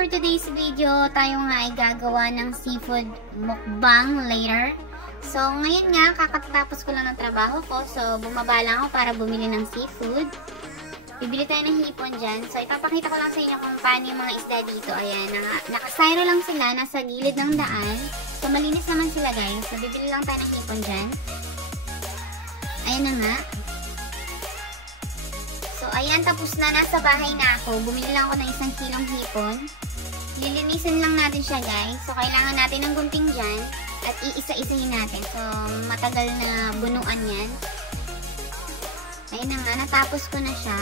for today's video, tayo nga ay gagawa ng seafood mukbang later. So, ngayon nga, kakatapos ko lang ng trabaho ko. So, bumaba lang ako para bumili ng seafood. Bibili tayo ng hipon dyan. So, ipapakita ko lang sa inyo kung paano yung mga isda dito. Ayan, nakastyro lang sila, nasa gilid ng daan. So, malinis naman sila guys. So, bibili lang tayo ng hipon dyan. Ayan na nga. So, ayan, tapos na. Nasa bahay na ako. Bumili lang ako ng 1 kilong hipon. Lilinisin lang natin siya, guys. So, kailangan natin ng gunting dyan. At iisa-isahin natin. So, matagal na bunuan yan. Ayan na nga. Natapos ko na siya.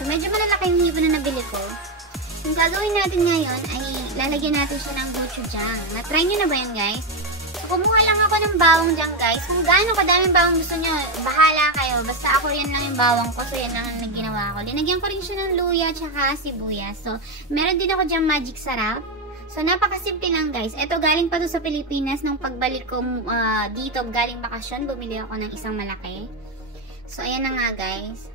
So, medyo malalaki yung hipon na nabili ko. Yung gagawin natin ngayon ay lalagyan natin siya ng gochujang. Na-try nyo na ba yun, guys? Kumuha lang ako ng bawang dyan guys. Kung gaano kadaming bawang gusto nyo, bahala kayo. Basta ako yan lang yung bawang ko. So yan lang ang ginawa ko. Linagyan ko rin siya ng luya tsaka sibuyas. So meron din ako dyan magic sarap. So napakasimple lang guys. Ito galing pa to sa Pilipinas. Nung pagbalik ko dito galing bakasyon, bumili ako ng isang malaki. So ayan na nga guys.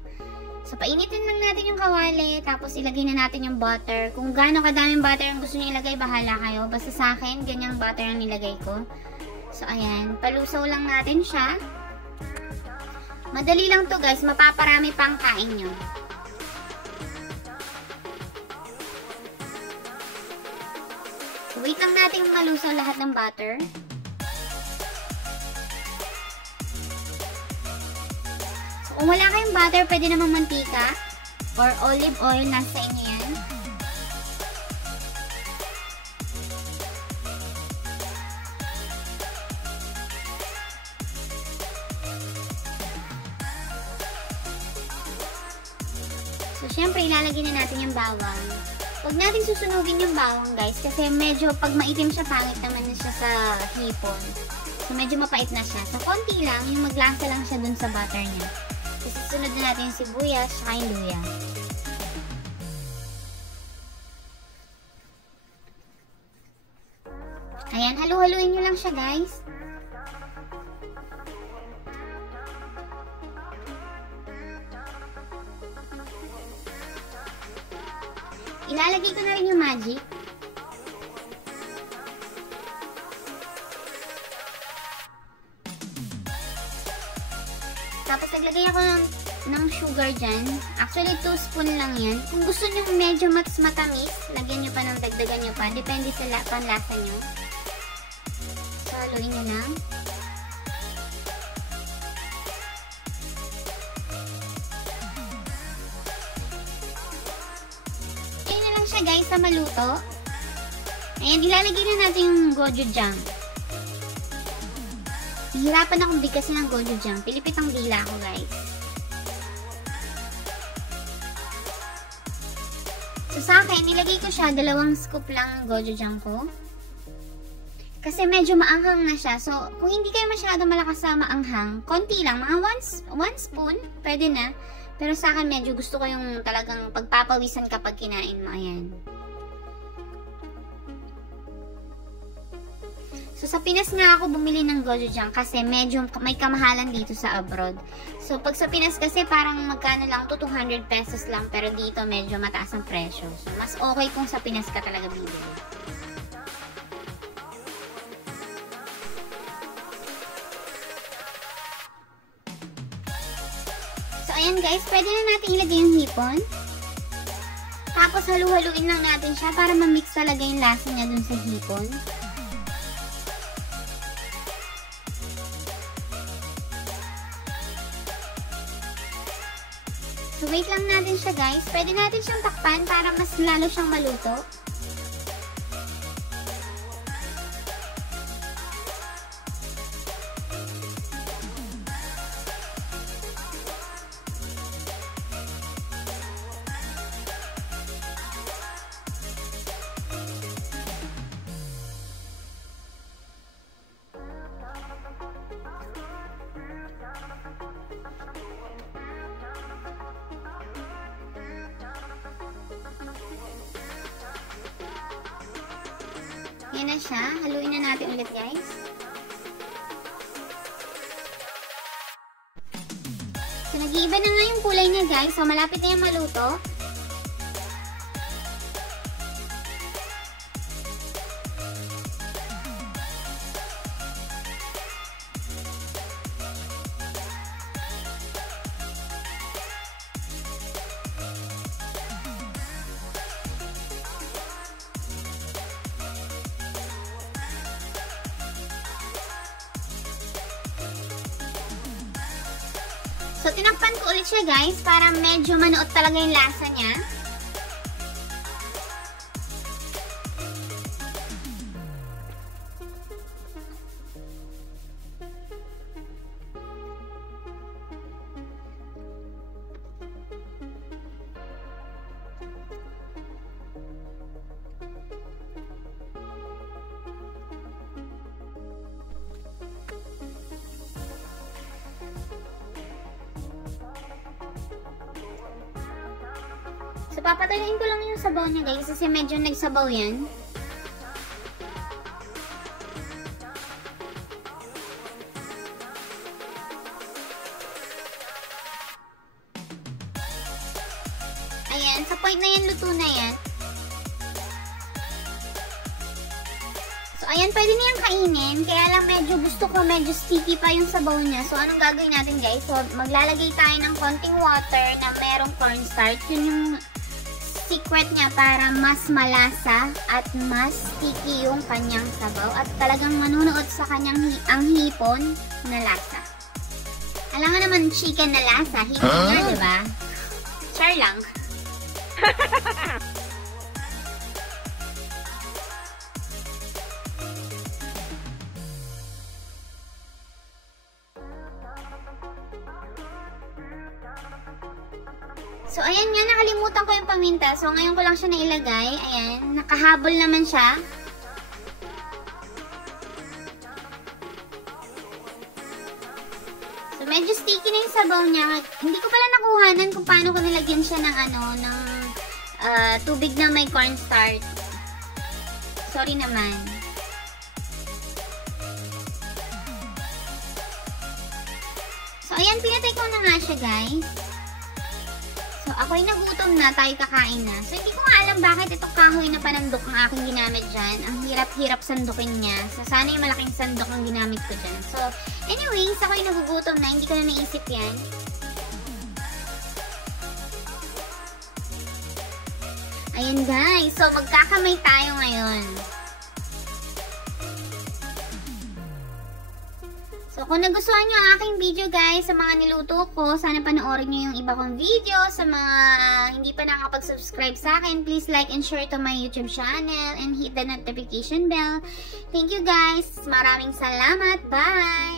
So painitin lang natin yung kawali. Tapos ilagay na natin yung butter. Kung gaano kadaming butter ang gusto nyo ilagay, bahala kayo. Basta sa akin, ganyang butter ang nilagay ko. So, ayan. Palusaw lang natin siya. Madali lang to guys. Mapaparami pa ang kain nyo. So, wait lang natin malusaw lahat ng butter. So, kung wala kayong butter, pwede namang mantika or olive oil. Nasa inyo yan. So, syempre, ilalagay na natin yung bawang. Huwag natin susunugin yung bawang, guys. Kasi medyo, pag maitim siya, pangit naman na siya sa hipon. So, medyo mapait na siya. So, konti lang, yung maglasa lang siya dun sa butter niya. So, susunod na natin yung sibuyas, saka yung luya. Ayan, halu-haluin nyo lang siya, guys. Ilalagay ko na rin yung magic. Tapos naglagay ako ng sugar dyan. Actually, 2 spoon lang yan. Kung gusto nyo medyo matamis, lagyan nyo pa ng dagdagan nyo pa. Depende sa panlasa nyo. So, haluin nyo lang. Guys, sa maluto. Ayan, ilalagay na natin yung gochujang. Hihirapan akong bigkasin ng gochujang. Pilipit ang dila ko, guys. So, sa akin, nilagay ko siya, 2 scoop lang ang gochujang ko. Kasi medyo maanghang na siya. So, kung hindi kayo masyado malakas sa maanghang, konti lang, mga 1 spoon, pwede na. Pero sa akin, medyo gusto ko yung talagang pagpapawisan kapag kinain mo. Ayan. So, sa Pinas nga ako bumili ng gochujang kasi medyo may kamahalan dito sa abroad. So, pag sa Pinas kasi parang magkano lang to 200 pesos lang. Pero dito medyo mataas ang presyo. So, mas okay kung sa Pinas ka talaga bibili. Ayan guys, pwede na natin ilagay yung hipon. Tapos halu-haluin lang natin siya para ma-mix talaga yung lasa niya dun sa hipon. So wait lang natin siya guys. Pwede natin siyang takpan para mas lalo siyang maluto. Yan na siya. Haluin na natin ulit guys. So, nag-iiba na nga yung kulay niya guys. So, malapit na yung maluto. So, tinakpan ko ulit siya guys para medyo manuot talaga yung lasa niya. So, papatayin ko lang yung sabaw niya guys kasi medyo nagsabaw yan. Ayan, sa point na yan, luto na yan. So, ayan, pwede na yan kainin. Kaya lang medyo gusto ko, medyo sticky pa yung sabaw niya. So, anong gagawin natin guys? So, maglalagay tayo ng konting water na merong cornstarch. Yun yung secret niya para mas malasa at mas sticky yung kanyang sabaw at talagang manunuot sa kanyang ang hipon na lasa. Alam nga naman chicken na lasa, hipon na, diba? Char lang. So, ayan nga, nakalimutan ko yung paminta. So, ngayon ko lang siya nailagay. Ayan, nakahabol naman siya. So, medyo sticky na yung sabaw niya. Hindi ko pala nakuhanan kung paano ko nilagyan siya ng ng tubig na may cornstarch. Sorry naman. So, ayan, pinatay ko na nga siya, guys. So, ako'y nagutom na, tayo kakain na. So, hindi ko nga alam bakit itong kahoy na panandok ang aking ginamit dyan. Ang hirap-hirap sandukin niya. So, sana yung malaking sandok ang ginamit ko dyan. So, anyways, ako'y nagugutom na. Hindi ko na naisip yan. Ayan guys. So, magkakamay tayo ngayon. So, kung nagustuhan nyo ang aking video guys, sa mga niluto ko, sana panoorin nyo yung iba kong video. Sa mga hindi pa nakapag-subscribe sa akin, please like and share to my YouTube channel and hit the notification bell. Thank you guys. Maraming salamat. Bye!